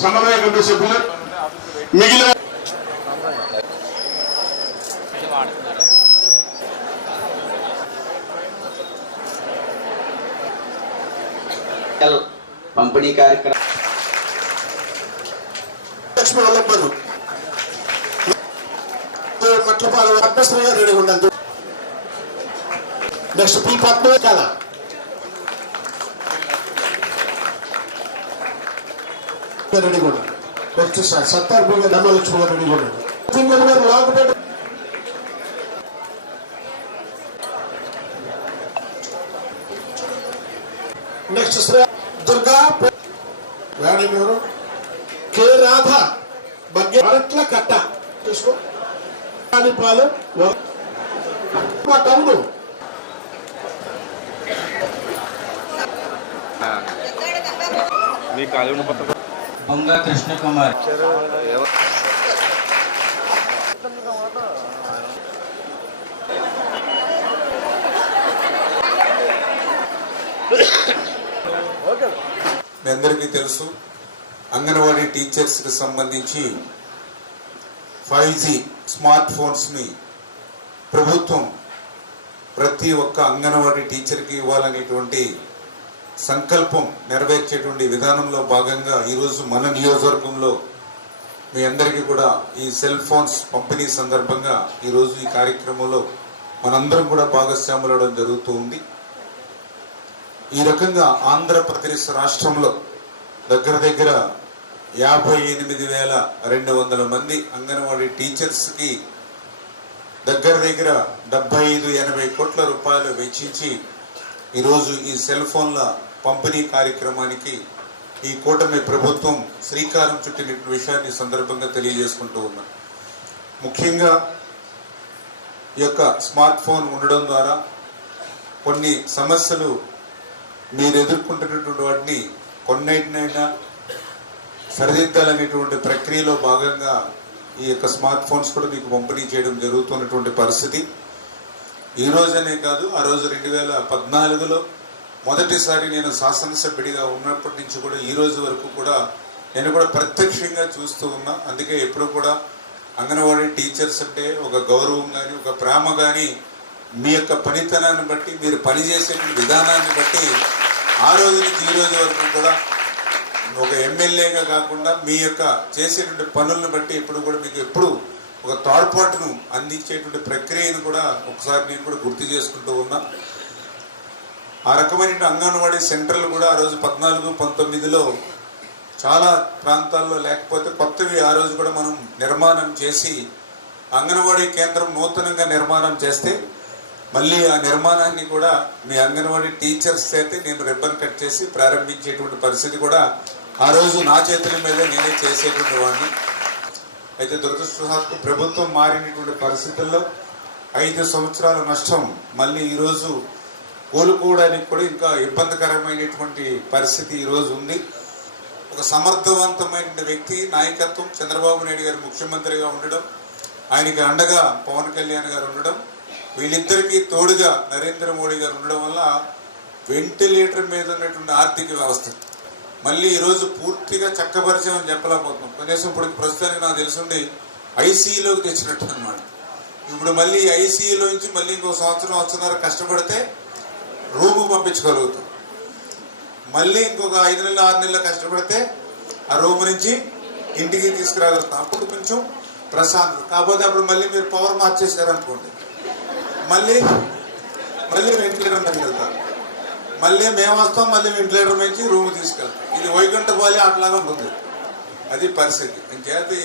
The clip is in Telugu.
సమన్వయ కమిటీ సభ్యులు మిగిలిన పంపిణీ కార్యక్రమం లక్ష్మీ వల్లభరు మట్లపాల అభ్యసరంగా రెడీ ఉండాలి. నెక్స్ట్ పి పద్మ కదా రెడీగా ఉండాలి. నెక్స్ట్ సత్తార్ బి ధర్మలక్ష్మి గారు రెడీగా ఉండాలి. లాగుపేట నెక్స్ట్ శ్రీ దుర్గా రాణి గారు కె రాధ బగ్గే అరట్ల కట్ట తీసుకో పాలు టౌను బొంగ కృష్ణ కుమార్ మీ అందరికీ తెలుసు అంగన్వాడీ టీచర్స్కి సంబంధించి 5G స్మార్ట్ ఫోన్స్ని ప్రభుత్వం ప్రతి ఒక్క అంగన్వాడీ టీచర్కి ఇవ్వాలనేటువంటి సంకల్పం నెరవేర్చేటువంటి విధానంలో భాగంగా ఈరోజు మన నియోజకవర్గంలో మీ అందరికీ కూడా ఈ సెల్ ఫోన్స్ పంపిణీ సందర్భంగా ఈరోజు ఈ కార్యక్రమంలో మనందరం కూడా భాగస్వాములవడం జరుగుతూ ఉంది. ఈ రకంగా ఆంధ్రప్రదేశ్ రాష్ట్రంలో దగ్గర దగ్గర 58,200 మంది అంగన్వాడీ టీచర్స్కి దగ్గర దగ్గర 75-80 కోట్ల రూపాయలు వెచ్చించి ఈరోజు ఈ సెల్ ఫోన్ల పంపిణీ కార్యక్రమానికి ఈ కూటమి ప్రభుత్వం శ్రీకారం చుట్టిన విషయాన్ని సందర్భంగా తెలియజేసుకుంటూ ఉన్నాం. ముఖ్యంగా ఈ యొక్క స్మార్ట్ ఫోన్ ఉండడం ద్వారా కొన్ని సమస్యలు మీరు ఎదుర్కొంటున్నటువంటి వాటిని కొన్నిటినైనా సరిదిద్దాలనేటువంటి ప్రక్రియలో భాగంగా ఈ యొక్క స్మార్ట్ ఫోన్స్ కూడా మీకు పంపిణీ చేయడం జరుగుతున్నటువంటి పరిస్థితి. ఈ రోజనే కాదు, ఆ రోజు 2014లో మొదటిసారి నేను శాసనసభ్యుడిగా ఉన్నప్పటి నుంచి కూడా ఈ రోజు వరకు కూడా నేను కూడా ప్రత్యక్షంగా చూస్తూ ఉన్నా. అందుకే ఎప్పుడు కూడా అంగన్వాడీ టీచర్స్ అంటే ఒక గౌరవం కానీ ఒక ప్రేమ కానీ మీ యొక్క పనితనాన్ని బట్టి మీరు పనిచేసే విధానాన్ని బట్టి ఆ రోజు నుంచి ఈ రోజు వరకు కూడా ఒక ఎమ్మెల్యేగా కాకుండా మీ యొక్క చేసేటువంటి పనులను బట్టి ఇప్పుడు కూడా మీకు ఎప్పుడు ఒక తోడ్పాటును అందించేటువంటి ప్రక్రియను కూడా ఒకసారి నేను కూడా గుర్తు చేసుకుంటూ ఉన్నా. ఆ రకమైన అంగన్వాడీ సెంటర్లు కూడా ఆ రోజు 14-19లో చాలా ప్రాంతాల్లో లేకపోతే కొత్తవి ఆ రోజు కూడా మనం నిర్మాణం చేసి అంగన్వాడీ కేంద్రం నూతనంగా నిర్మాణం చేస్తే మళ్ళీ ఆ నిర్మాణాన్ని కూడా మీ అంగన్వాడీ టీచర్స్ చేతే నేను రిబ్బన్ కట్ చేసి ప్రారంభించేటువంటి పరిస్థితి కూడా ఆ రోజు నా చేతుల మీద నేనే చేసేటువంటి వాడిని. అయితే దురదృష్టవశాత్తు ప్రభుత్వం మారినటువంటి పరిస్థితుల్లో 5 సంవత్సరాల నష్టం మళ్ళీ ఈరోజు కోలుకోవడానికి కూడా ఇంకా ఇబ్బందికరమైనటువంటి పరిస్థితి ఈరోజు ఉంది. ఒక సమర్థవంతమైన వ్యక్తి నాయకత్వం చంద్రబాబు నాయుడు గారు ముఖ్యమంత్రిగా ఉండడం, ఆయనకి అండగా పవన్ కళ్యాణ్ గారు ఉండడం, వీళ్ళిద్దరికీ తోడుగా నరేంద్ర మోడీ గారు ఉండడం వల్ల వెంటిలేటర్ మీద ఉన్నటువంటి ఆర్థిక వ్యవస్థ మళ్ళీ ఈరోజు పూర్తిగా చక్కపరిచామని చెప్పలేకపోతున్నాం. కనీసం ఇప్పుడు ప్రస్తుతానికి నాకు తెలుసుండి ఐసీయూలోకి తెచ్చినట్టు అనమాట. ఇప్పుడు మళ్ళీ ఐసీయూలో నుంచి మళ్ళీ ఇంకో సంవత్సరం కష్టపడితే రూము పంపించగలుగుతాం. మళ్ళీ ఇంకొక 5 నెలలు 6 నెలలు కష్టపడితే ఆ రూమ్ నుంచి ఇంటికి తీసుకురాగలుగుతాం. అప్పుడు కొంచెం ప్రశాంతత. కాకపోతే అప్పుడు మళ్ళీ మీరు పవర్ మార్చేసారనుకోండి, మళ్ళీ వెంటిలేటర్ దగ్గరికి వెళ్తారు. మళ్ళీ మేము వస్తాం, మళ్ళీ వెంటిలేటర్ నుంచి రూమ్ తీసుకెళ్తాం. ఇది వైకుంఠపాలి అట్లాగా ఉంటుంది. అది పరిస్థితి. ఇంకేతే